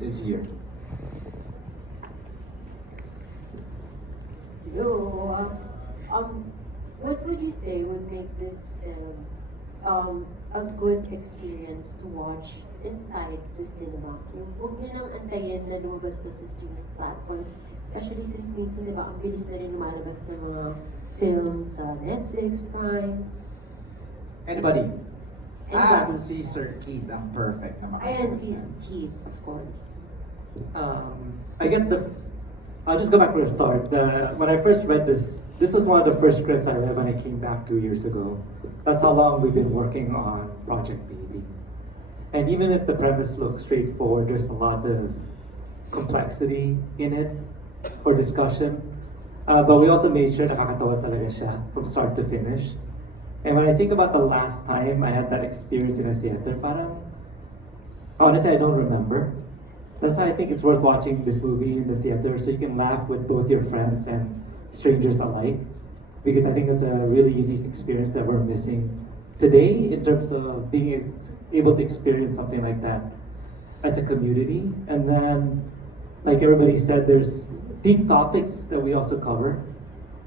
is here. Hello. What would you say would make this film a good experience to watch inside the cinema? Yung huwag nyo nang antayin na lumabas to sa streaming platforms. Especially since minsan, di ba, ang bilis na rin lumalabas ng mga films sa Netflix, Prime. Anybody? Anybody? Si Sir Keith ang perfect na Ayan makasagot. si Keith, of course. I guess I'll just go back to the start. When I first read this was one of the first scripts I read when I came back 2 years ago. That's how long we've been working on Project Baby. And even if the premise looks straightforward, there's a lot of complexity in it for discussion. But we also made sure nakakatawa talaga siya from start to finish. And when I think about the last time I had that experience in a theater, parang, honestly, I don't remember. That's why I think it's worth watching this movie in the theater so you can laugh with both your friends and strangers alike. Because I think that's a really unique experience that we're missing today in terms of being able to experience something like that as a community. And then, like everybody said, there's deep topics that we also cover.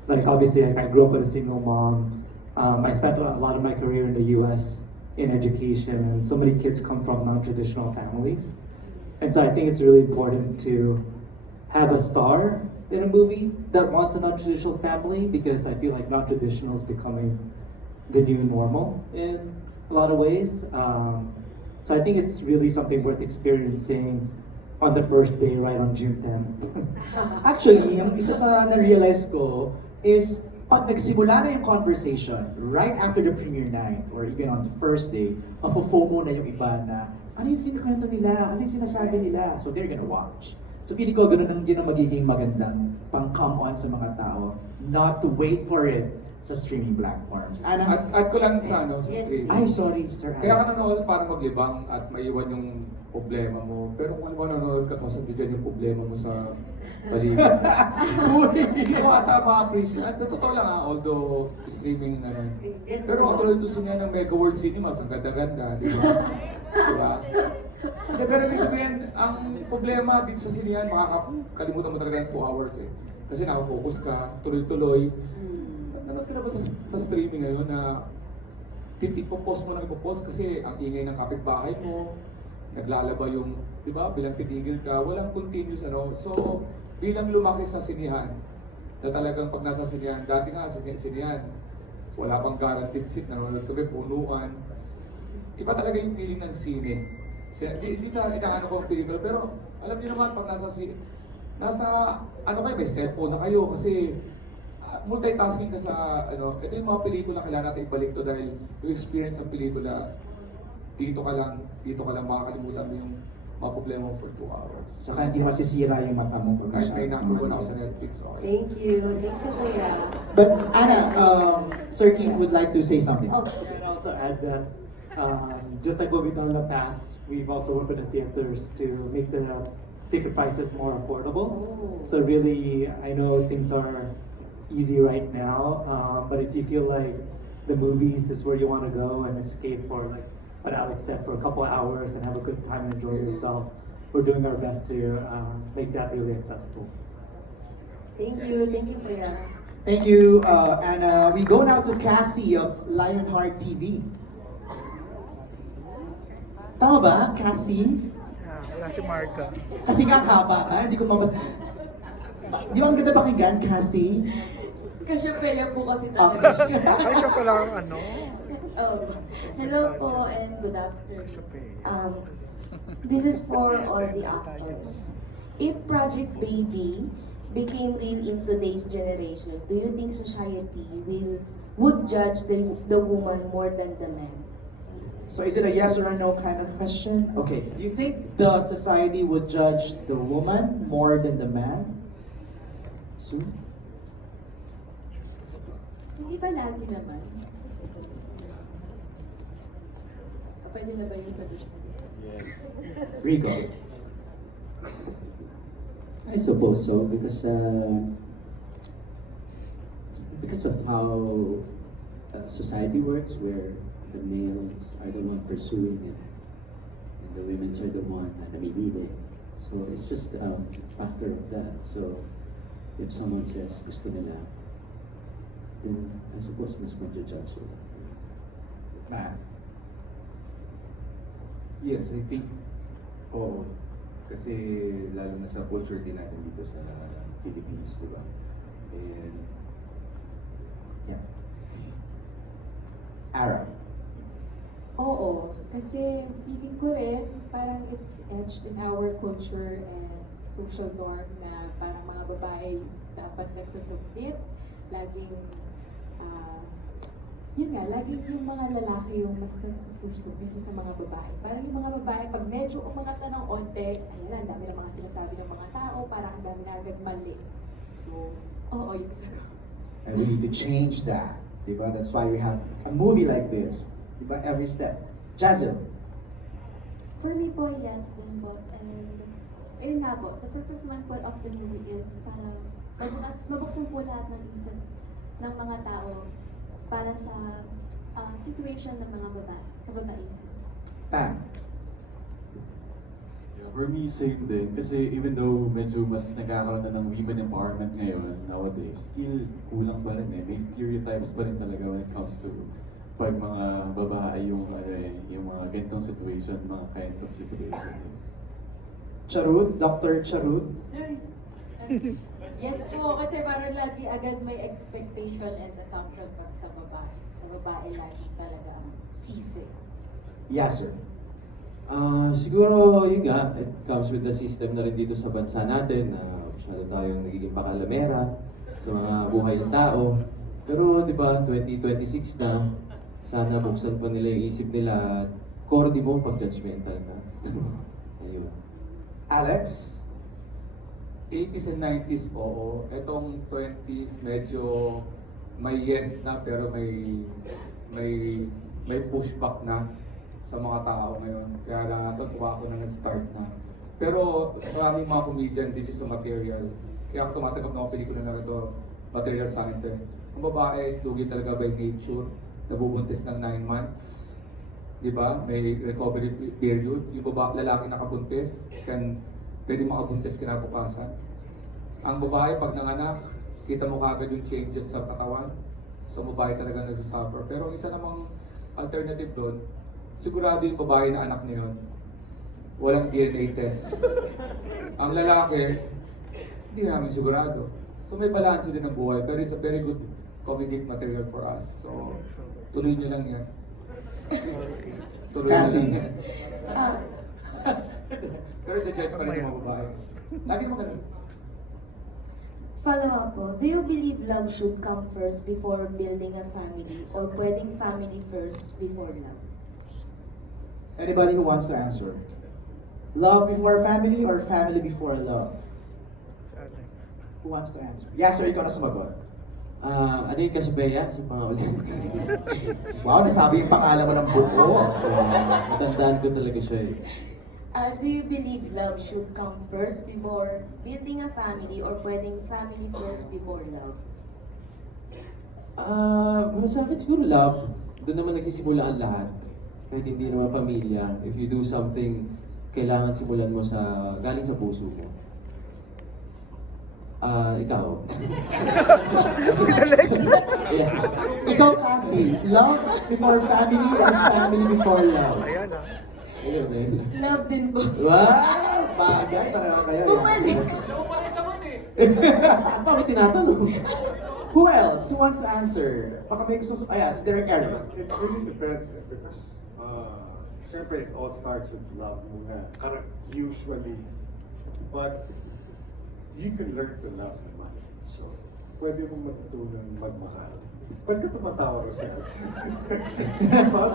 Like obviously, I grew up with a single mom. I spent a lot of my career in the US in education, and so many kids come from non-traditional families. And so I think it's really important to have a star in a movie that wants a non-traditional family, because I feel like non-traditional is becoming the new normal in a lot of ways. So I think it's really something worth experiencing on the first day, right on June 10th. Actually, yung isa sa na-realize ko is pag nagsimula na yung conversation right after the premiere night or even on the first day, mafo-FOMO na yung iba na ano yung kinukwento nila, ano yung sinasabi nila. So they're gonna watch. So feeling ko ganun ang magiging magandang pang-come on sa mga tao, not to wait for it sa streaming platforms. At ko lang sa sa Yes, streaming. Ay, sorry, Sir Alex. Kaya ka nanonood para maglibang at maiwan yung problema mo. Pero kung ano ba nanonood ka, tapos nandiyan yung problema mo sa paligid. Hindi ko ata ma-appreciate. At totoo lang although streaming na rin. Pero ang tuloy to siya ng Mega World Cinemas, ang ganda-ganda, di ba? Diba? Hindi, pero ibig sabihin, ang problema dito sa sinihan, makakalimutan mo talaga yung 2 hours eh. Kasi nakafocus ka, tuloy-tuloy. Nanood ka na ba sa streaming ngayon na post mo nang ipopost kasi ang ingay ng kapitbahay mo, naglalaba yung, di ba, bilang titigil ka, walang continuous So, bilang lumaki sa sinihan, na talagang pag nasa sinihan, dati nga sa sinihan, wala pang guaranteed seat, nanonood kami, punuan. Iba talaga yung feeling ng sine. Hindi ka inaano ko ang pelikula, pero alam niyo naman, pag nasa kayo, may cellphone na kayo, kasi multitasking ka sa, ito yung mga pelikula, kailangan natin ibalik to dahil yung experience ng pelikula, dito ka lang makakalimutan mo yung mga problema mo for 2 hours. Saka hindi masisira yung mata mo pag Kahit may nakuluan ako sa Netflix, okay. Thank you, Kuya. But Anna, Sir Keith would like to say something. Oh, And also add that, just like what we've done in the past, we've also worked with the theaters to make the ticket prices more affordable. Oh. So really, I know things are easy right now, but if you feel like the movies is where you want to go and escape for, like what Alex said, for a couple of hours and have a good time and enjoy yourself, we're doing our best to make that really accessible. Thank you, Kuya. Thank you, Anna. We go now to Cassie of Lionheart TV. Tama ba, Cassie? Wala si Marga. Kasi nga ang haba, hindi ko mabas... Di ba ang ganda pakinggan, Cassie? Kasyapeya po kasi talaga siya. Ay, siya pala ang ano. Hello po and good afternoon. This is for all the actors. If Project Baby became real in today's generation, do you think society would judge the woman more than the man? So is it a yes or a no kind of question? Okay, do you think the society would judge the woman more than the man? Sue? Hindi ba lagi naman? Pwede na ba yung sabi? Rico? I suppose so because of how society works, where the males are the one pursuing it, and the women are the one na namimili. So it's just a factor of that. So if someone says gusto nila, then I suppose mas mag-judge sila. Man. Yes, I think, oo. Kasi lalo na sa culture din natin dito sa Philippines, di ba? And, yeah. Ara. Oo, kasi feeling ko rin parang it's etched in our culture and social norm na parang mga babae dapat nagsasubmit, laging yun nga, laging yung mga lalaki yung mas nagpupuso kaysa sa mga babae. Parang yung mga babae, pag medyo umangat na ng onte, ayun na, ang dami na mga sinasabi ng mga tao, parang ang dami na agad mali. So, oo, yung sagot. And we need to change that. Diba? That's why we have a movie like this. Diba? Every step. Jazzle. For me po, yes din po. And, ayun nga po, the purpose naman po of the movie is parang mabuksan po lahat ng isip ng mga tao para sa situation ng mga kababaihan. Tan. Yeah, for me, same din. Kasi even though medyo mas nagkakaroon na ng women empowerment ngayon, nowadays, still kulang pa rin eh. May stereotypes pa rin talaga when it comes to pag mga babae yung mga ganitong situation, mga kinds of situation. Charuth, Dr. Charuth. Yes po, kasi parang lagi agad may expectation and assumption pag sa babae. Sa babae lagi talaga ang sisi. Yes, sir. Siguro yun nga, it comes with the system na rin dito sa bansa natin na masyado tayong nagiging pakalamera sa mga buhay ng tao. Pero di ba, 2026 na, sana buksan pa nila yung isip nila at cordy mo pag judgmental ka. Ayun. Alex. 80s and 90s, oo. Etong 20s, medyo may yes na pero may pushback na sa mga tao ngayon. Kaya natutuwa ako na nag-start na. Pero sa aming mga comedian, this is a material. Kaya ako tumatanggap ng mga pelikula na ito, material sa akin ito eh. Ang babae is lugi talaga by nature, nabubuntis ng 9 months. Diba? May recovery period. Yung lalaki nakabuntis, pwede makabuntis kinabukasan. Ang babae, pag nanganak, kita mo kagad yung changes sa katawan. So, babae talaga nagsasuffer. Pero ang isa namang alternative doon, sigurado yung babae na anak niya yun. Walang DNA test. Ang lalaki, hindi namin sigurado. So, may balance din ang buhay. Pero it's a very good comedic material for us. So, tuloy nyo lang yan. Tuloy nyo lang yan. Pero judge pa rin yung mga babae. Lagi mo ganun. Follow up po, do you believe love should come first before building a family or pwedeng family first before love? Anybody who wants to answer? Love before family or family before love? Who wants to answer? Yes, sir, ikaw na sumagot. Ano yung Kasabeya? Si pangulit. Wow, nasabi yung pangalan mo ng buo. So, matandaan ko talaga siya eh. Do you believe love should come first before building a family or pwedeng family first before love? Para sa akin siguro love, doon naman nagsisimula ang lahat. Kahit hindi naman pamilya, if you do something, kailangan simulan mo galing sa puso mo. Ikaw. Yeah. Ikaw kasi, love before family or family before love? Ayan Ayun eh. Love din po. Wow! Bagay, pareho kayo. Bumalik. At bakit tinatanong? Who else? Who wants to answer? Baka may gusto si Derek Aaron. It really depends because syempre it all starts with love muna. Usually. But you can learn to love naman. So, pwede mong matutunan magmahal. Ba't ka tumatawa, Rosel?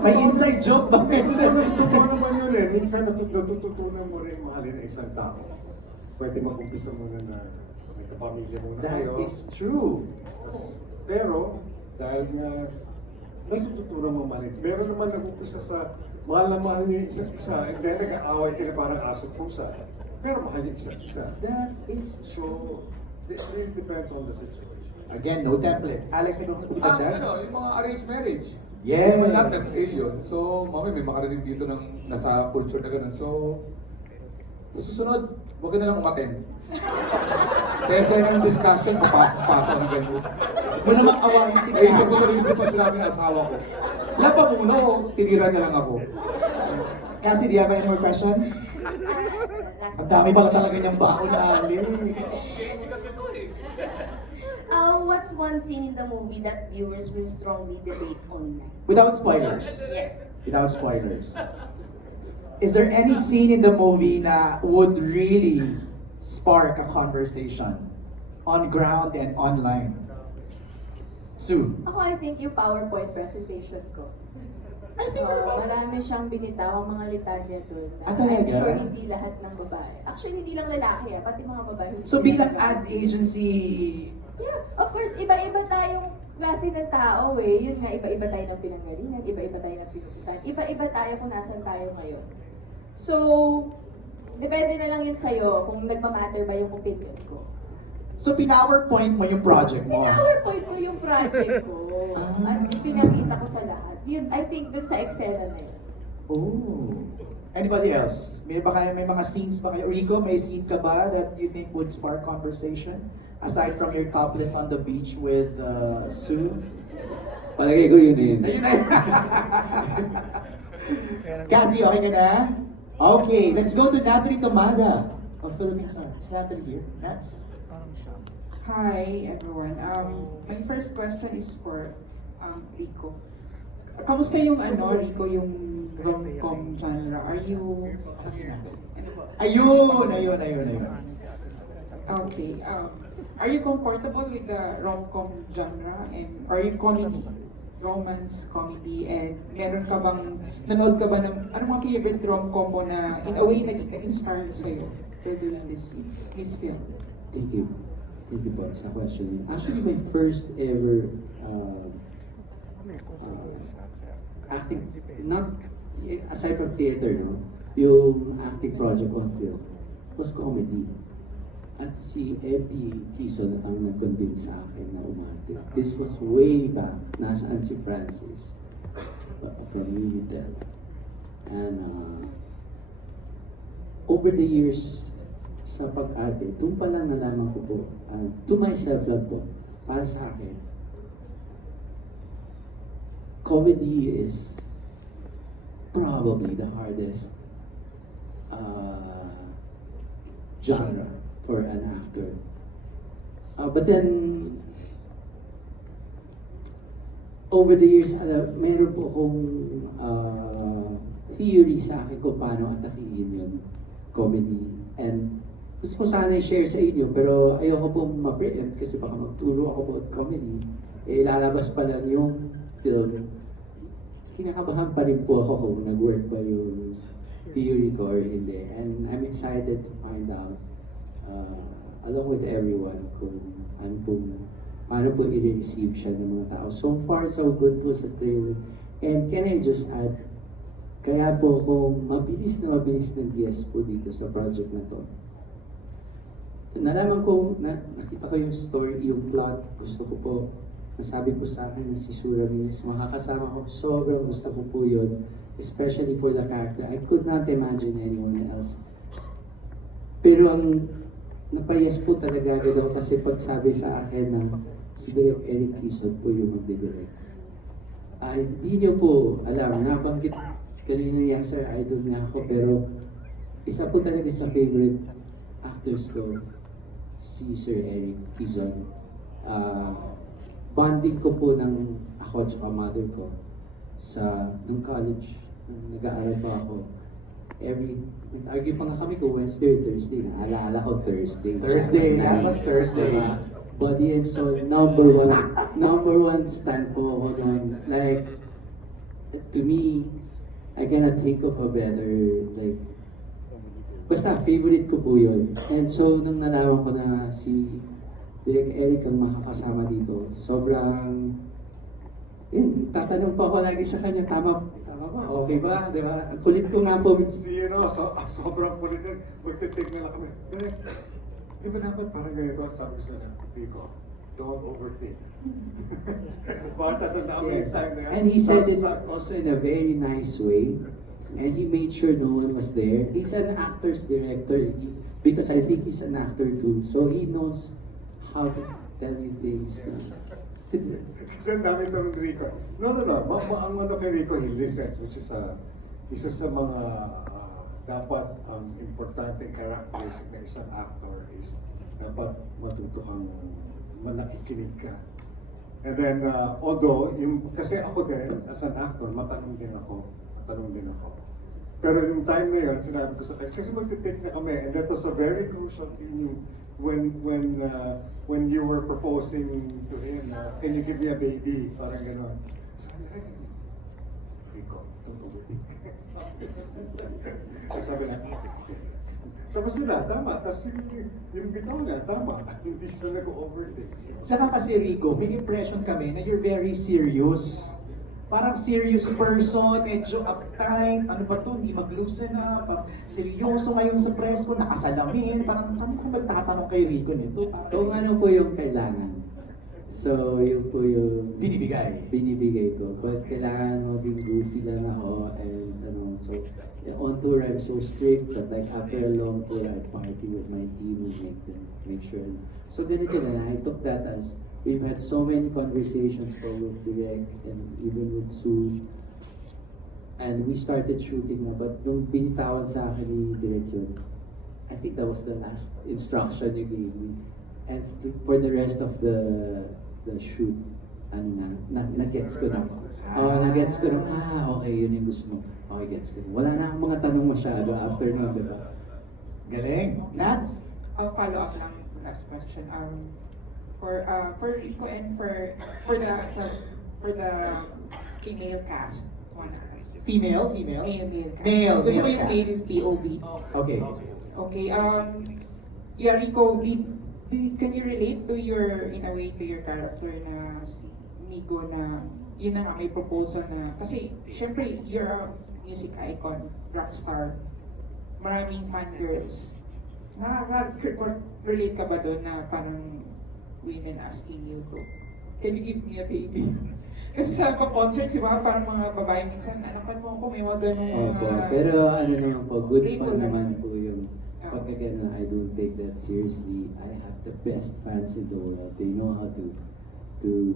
May inside joke ba? Totoo naman yun eh. Minsan natututunan mo rin mahalin ang isang tao. Pwede mag-umpisa muna na may kapamilya muna kayo. That is true. Pero, dahil nga natututunan mo mahalin. Meron naman nag-umpisa sa mahal na mahal niyo yung isa't isa and then nag-aaway kayo parang aso pusa. Pero mahal yung isa't isa. That is So, it really depends on the situation. Again, no template. Alex, may gusto dagdag? Yung mga arranged marriage. Yes. Hindi man lang nag-fail yun. So, may makarinig dito ng nasa culture na ganun. So, sa susunod, Huwag ka na lang umattend. Sa ng discussion, papasok na ganyan. Mo namang awayin si Naisip ko Cass. na isip pa sinabi ng asawa ko. Lapa muna o, tinira niya lang ako. Cassie, do you have any more questions? Ang dami pala talaga niyang baon, Alex. What's one scene in the movie that viewers will strongly debate online? Without spoilers. Yes. Without spoilers. Is there any scene in the movie na would really spark a conversation on ground and online? Sue. Ako, I think yung PowerPoint presentation ko. I think we're about to... Marami siyang binitawang mga litanya doon. Ah, talaga? I'm sure hindi lahat ng babae. Actually, hindi lang lalaki, pati mga babae. hindi So bilang nagagamit. ad agency, Yeah, of course, iba-iba tayong klase ng tao eh. Yun nga, iba-iba tayo ng pinanggalingan, iba-iba tayo ng pinuputan, iba-iba tayo kung nasan tayo ngayon. So, depende na lang yun sa'yo kung nagmamatter ba yung opinion ko. so pin-PowerPoint mo yung project mo. PowerPoint ko yung project ko. Ah. At pinakita ko sa lahat. Yun, I think dun sa Excel na yun. Oh. Anybody else? May mga scenes ba kayo? Rico, may scene ka ba that you think would spark conversation? Aside from your topless on the beach with Sue? Palagay ko yun na yun. Ayun na yun. Cassie, okay ka na? Okay, let's go to Natalie Tomada of Philippine Star. Is Natalie here? Nats? Hi everyone. My first question is for Rico. Kamusta yung Rico, yung rom-com genre? Are you... Kasi Ayun. Okay. Are you comfortable with the rom-com genre? And are you comedy? Romance, comedy, and nanood ka ba ng, ano mga favorite rom-com mo na in a way nag-inspire sa'yo for doing this film? Thank you. Thank you po sa question. Actually, my first ever acting, not aside from theater, no, yung acting project on film was comedy. At si Epi Quezon ang nag-convince sa akin na umarte. This was way back. Nasaan si Francis from Unitel. And over the years, sa pag-arte, doon pa lang nalaman ko po, to myself lang po, para sa akin, comedy is probably the hardest genre for an actor. But then, over the years, meron po akong theory sa akin kung paano atakihin yun, comedy. And gusto ko sana i-share sa inyo, pero ayoko po ma-preempt kasi baka magturo ako about comedy. Lalabas pa lang yung film. Kinakabahan pa rin po ako kung nag-work ba yung theory ko or hindi. And I'm excited to find out along with everyone kung paano po i-receive siya ng mga tao. So far, so good po sa trailer. And can I just add, kaya po ako mabilis na nag-guest po dito sa project na to. Nalaman ko, nakita ko yung story, yung plot, gusto ko po, nasabi po sa akin na si Sue Ramirez, makakasama ko, sobrang gusto ko po yun, especially for the character. I could not imagine anyone else. Pero ang napayas po talaga agad ako kasi pagsabi sa akin na si Direk Eric Quezon po yung magdidirect. Hindi niyo po alam, nabanggit kanina niya, sir, idol niya ako, pero isa po talaga sa favorite actors ko, si Sir Eric Quezon. Bonding ko po ng ako at mother ko nung college, nung nag-aaral pa ako. Nag-argue pa nga kami kung Wednesday or Thursday. Naalala ko Thursday. That was Thursday. Body and soul, number one stand po ako doon. Like, to me, I cannot think of a better, like, basta, favorite ko po yun. And so, nung nalaman ko na si Direk Eric ang makakasama dito, sobrang, tatanong pa ako lagi sa kanya, tama ba? Okay ba? Di ba? Ang kulit ko nga po. Sobrang kulit nun. Magtitig na lang kami. Di ba dapat parang ganito? Sabi ko sa Rico, don't overthink. Bata na namin Yes. time na yan. And he said it also in a very nice way. And he made sure no one was there. He's an actor's director because I think he's an actor too. So he knows how to tell you things. Kasi ang dami tanong ni Rico. No. Ang ano kay Rico, he listens, which is isa sa mga dapat ang importante characteristic ng isang actor is dapat matuto kang manakikinig ka. And then, although, kasi ako din, as an actor, matanong din ako. Pero yung time na yun, sinabi ko sa kanya, kasi magtitake na kami, and that was a very crucial scene when you were proposing to him, can you give me a baby? Parang gano'n. Sabi na, Rico, don't overthink. Sabi na, okay. Tapos sila, tama. Tapos yung bitaw niya, tama. Hindi siya nag-overthink. Saka kasi Rico, may impression kami na you're very serious. Parang serious person, medyo uptight, ano ba to, hindi mag-loosen up, seryoso ngayon sa press ko, nakasalamin, parang kami kung magtatanong kay Rico nito. Kung ano po yung kailangan. So, yun po yung binibigay ko. But kailangan maging goofy lang ako and so on tour I'm so strict, but like after a long tour I party with my team and make sure. So ganito na, I took that as we've had so many conversations po with Direk and even with Sue. And we started shooting na, but nung binitawan sa akin ni Direk yun, I think that was the last instruction you gave me. And for the rest of the shoot, na-gets ko na. Na-gets ko na, okay, yun yung gusto mo. Okay, gets ko na. Wala na akong mga tanong masyado after nun, di ba? Galing. Nats? Follow up lang, last question. For Rico and for the female cast, one ask. Female? Male cast. Male Gusto ko yung cast. male POV. Okay. Okay. Yeah, Rico, can you relate to your character na si Migo na yun na nga, may proposal na, kasi syempre you're a music icon, rock star, maraming fangirls. Nakaka-relate ka ba doon na parang women asking you to, can you give me a baby? Kasi sa mga concerts, diba, parang mga babae minsan, anakan mo ako, may mga ganun Opo, pero ano naman po, good fun naman po yung pagka ganun, I don't take that seriously. I have the best fans in the world. They know how to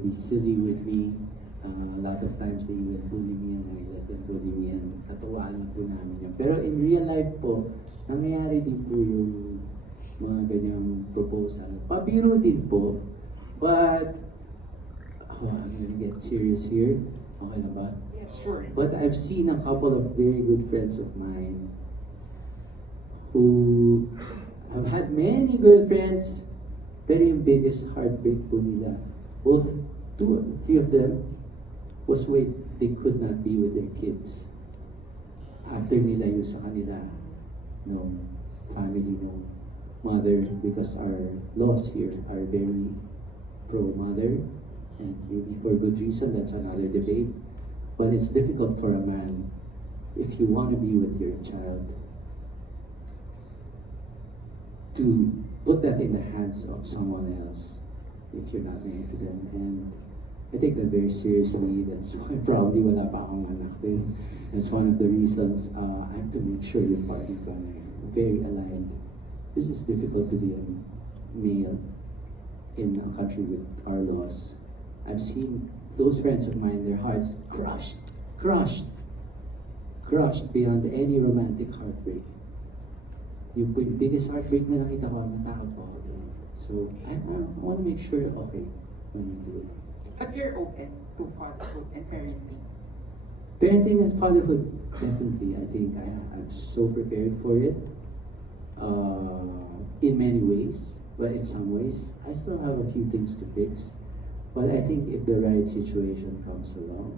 be silly with me. A lot of times they will bully me and I let them bully me and katuwaan lang po namin yun. Pero in real life po, nangyayari din po yung mga ganyang proposal. Pabiro din po, but I'm gonna get serious here. Okay na ba? Yeah, sure. But I've seen a couple of very good friends of mine who have had many girlfriends, pero yung biggest heartbreak po nila, both 2 or 3 of them, was when they could not be with their kids. After nila yung sa kanila, no family, no mother, because our laws here are very pro-mother, and maybe for good reason, that's another debate. But it's difficult for a man, if you want to be with your child, to put that in the hands of someone else if you're not married to them. And I take that very seriously. That's why probably wala pa akong anak din. That's one of the reasons I have to make sure yung partner ko na very aligned. This is difficult to be a male in a country with our laws. I've seen those friends of mine, their hearts crushed beyond any romantic heartbreak. Yung biggest heartbreak na nakita ko, natakot ko ako doon. So, I want to make sure okay when I do it. But you're open to fatherhood and parenting? Parenting and fatherhood, definitely. I think I'm so prepared for it. In many ways, but in some ways, I still have a few things to fix. But I think if the right situation comes along,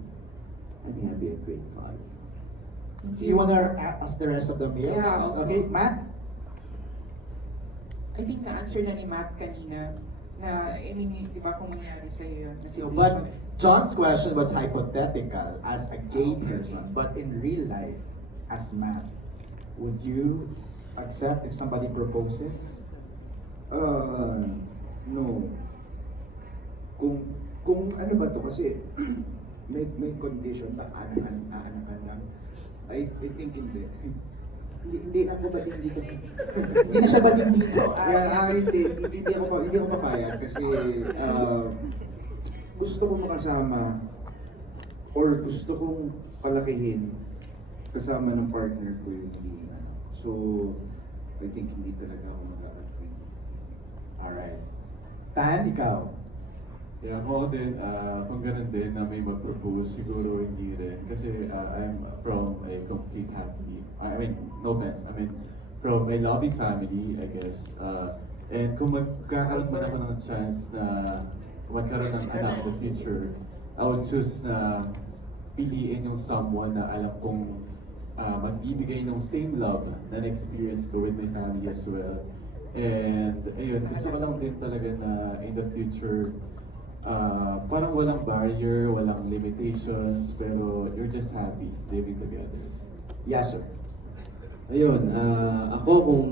I think I'd be a great father. You wanna ask the rest of the male? Yeah, also. Okay, Matt? I think na-answer na ni Matt kanina na, I mean, di ba kung nangyari sa'yo yun? Na So, situation. but John's question was hypothetical as a gay person, but in real life, as Matt, would you accept if somebody proposes? No. Kung ano ba to kasi may condition na aanakan lang. I think hindi. Hindi na ako bating dito. Hindi na siya bating dito. Hindi ako papayag kasi gusto ko makasama or gusto kong palakihin kasama ng partner ko yung hindi. So, I think hindi talaga ako mag-agree. Alright. Tan, ikaw? Yeah, ako din, kung ganun din na may mag-propose, siguro hindi rin. Kasi I'm from a complete happy, I mean, no offense, I mean, from a loving family, I guess. And kung magkakaroon man ako ng chance na magkaroon ng anak in the future, I would choose na piliin yung someone na alam kong magbibigay ng same love na na-experience ko with my family as well. And ayun, gusto ko lang din talaga na in the future, parang walang barrier, walang limitations, pero you're just happy living together. Yes, sir. Ayun, ako kung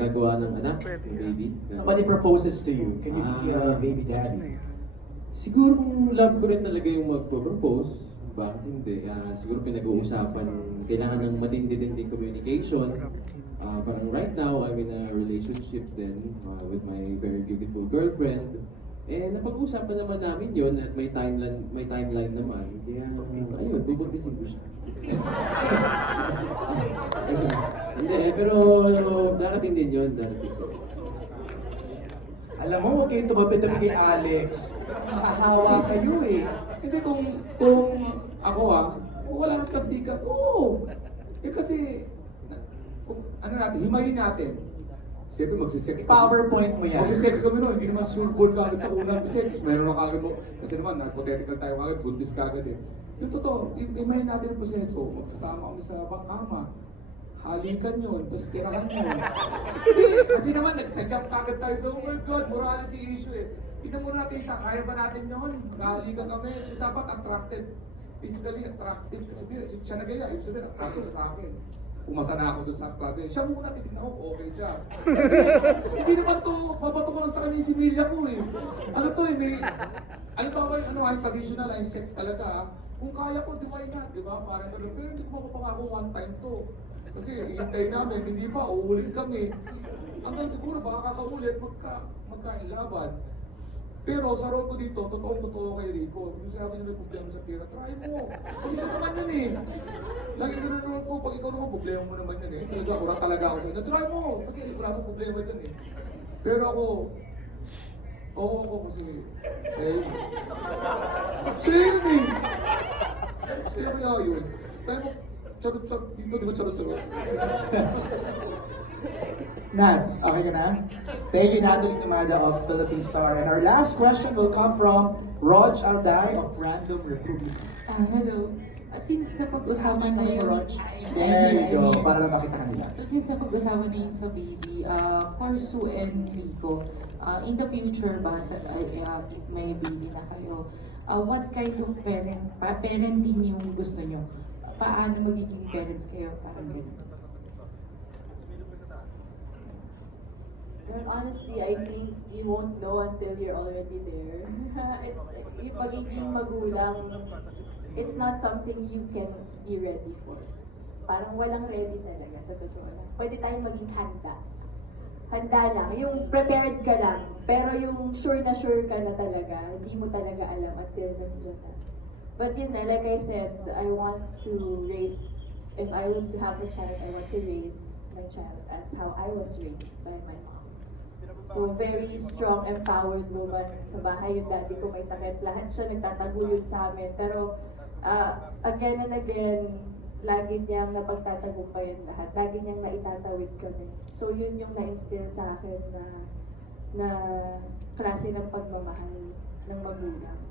gagawa ng anak, ng baby. Somebody proposes to you. Can you be a baby daddy? Siguro kung love ko rin talaga yung magpo-propose, bakit hindi? Siguro pinag-uusapan, kailangan ng matindi-tinding communication. Parang right now, I'm in a relationship then with my very beautiful girlfriend. Napag-usapan naman namin yon at may timeline naman. Kaya, ayun, bubuntisin ko siya. Hindi, pero darating din yun, darating din. Alam mo, huwag kayong tumapit-tapit kay Alex. Makahawa kayo eh. Hindi kung ako kung wala nang kastika, oo. Kasi, ano natin, himayin natin. Siyempre magsisex kami. PowerPoint mo yan. Magsisex kami no, hindi naman sureball ka agad sa unang sex. Meron na kagad mo, kasi naman, hypothetical tayo kagad, buntis ka agad eh. Yung totoo, himayin natin ang proseso. Magsasama kami sa bangkama. Halikan yun, tapos tirahan yun. Hindi, kasi naman nag-jump kagad tayo sa, oh my God, morality issue eh. Tingnan mo natin isa, kaya ba natin yun? Halikan kami, so dapat attracted. Physically attractive. Sabihin, siya nagaya, ibig sabihin, attracted siya sa akin. Pumasa na ako dun sa attractive. Siya muna, titignan ko, okay siya. Kasi, hindi naman to, babato ko lang sa kanya yung similya ko eh. Ano to eh, may, alam ba kayo, ano, ay traditional, ay sex talaga. Kung kaya ko, di why not, di ba? Parang gano'n. Pero hindi ko mapapangako one time to. Kasi hintay namin, hindi pa, uulit kami. Hanggang siguro, baka kakaulit, magkainlaban. Pero sa role ko dito, totoo kay Rico. Yung sabi niya may problema sa tira, try mo. Kasi siya naman yun eh. Lagi ganun naman ko, pag ikaw naman, problema mo naman yun eh. Talaga, urang talaga ako sa'yo. Try mo! Kasi wala akong problema dun eh. Pero ako kasi, sa'yo. Sa'yo eh! Sa'yo kaya yun. Tayo mo, charot-charot dito, di ba charot-charot? Nats, okay ka na? Thank you, Natalie Tumada of Philippine Star. And our last question will come from Rog Alday of Random Republic. Hello. Since napag-usapan na yung... There you go, para lang makita kanila. So since napag-usapan na yung sa baby, for Sue and Rico, in the future ba, if may baby na kayo, what kind of parenting yung gusto nyo? Paano magiging parents kayo? Parang ganun. Well, honestly, I think you won't know until you're already there. It's yung pagiging magulang, it's not something you can be ready for. Parang walang ready talaga, sa totoo lang. Pwede tayong maging handa. Handa lang, yung prepared ka lang, pero yung sure ka na talaga, hindi mo talaga alam until nandiyan na. But yun na, like I said, I want to raise, if I would have a child, I want to raise my child as how I was raised by my mom. So, very strong, empowered woman. Sa bahay yung daddy ko may sakit. Lahat siya nagtataguyod sa amin. Pero, again and again, lagi niyang napagtatagumpayan lahat. Lagi niyang naitatawid kami. So, yun yung na-instill sa akin na klase ng pagmamahal ng magulang.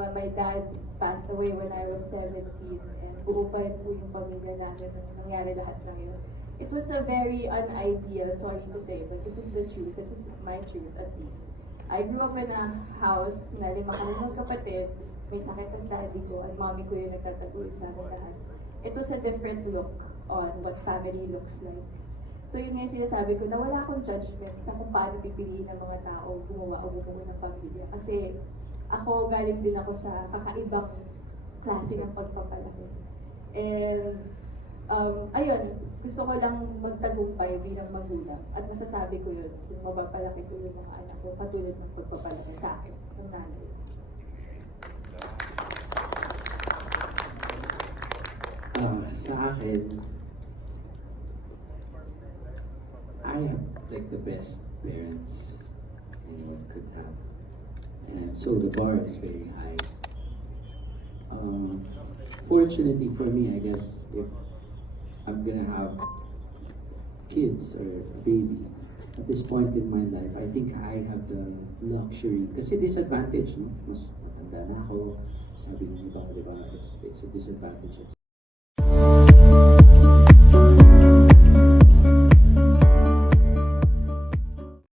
My dad passed away when I was 17 and buo pa rin po yung pamilya namin nung nangyari lahat ng yun. It was a very unideal, sorry to say, but this is the truth. This is my truth, at least. I grew up in a house na 5 kami magkapatid. May sakit ang daddy ko, at mommy ko yung nagtataguyod sa amin lahat. It was a different look on what family looks like. So yun nga yung sinasabi ko, na wala akong judgment sa kung paano pipiliin ng mga tao gumawa o bumuo ng pamilya. Kasi ako, galing din ako sa kakaibang klase ng pagpapalaki. And ayun, gusto ko lang magtagumpay bilang magulang. At masasabi ko yun kung mapapalaki ko yung mga anak ko katulad ng pagpapalaki sa akin ng nanay. Sa akin, I have like the best parents anyone could have. And so the bar is very high. Fortunately for me, I guess, if I'm gonna have kids or a baby, at this point in my life, I think I have the luxury. Kasi disadvantage, no? Mas matanda na ako. Sabi ng iba, di ba, it's a disadvantage.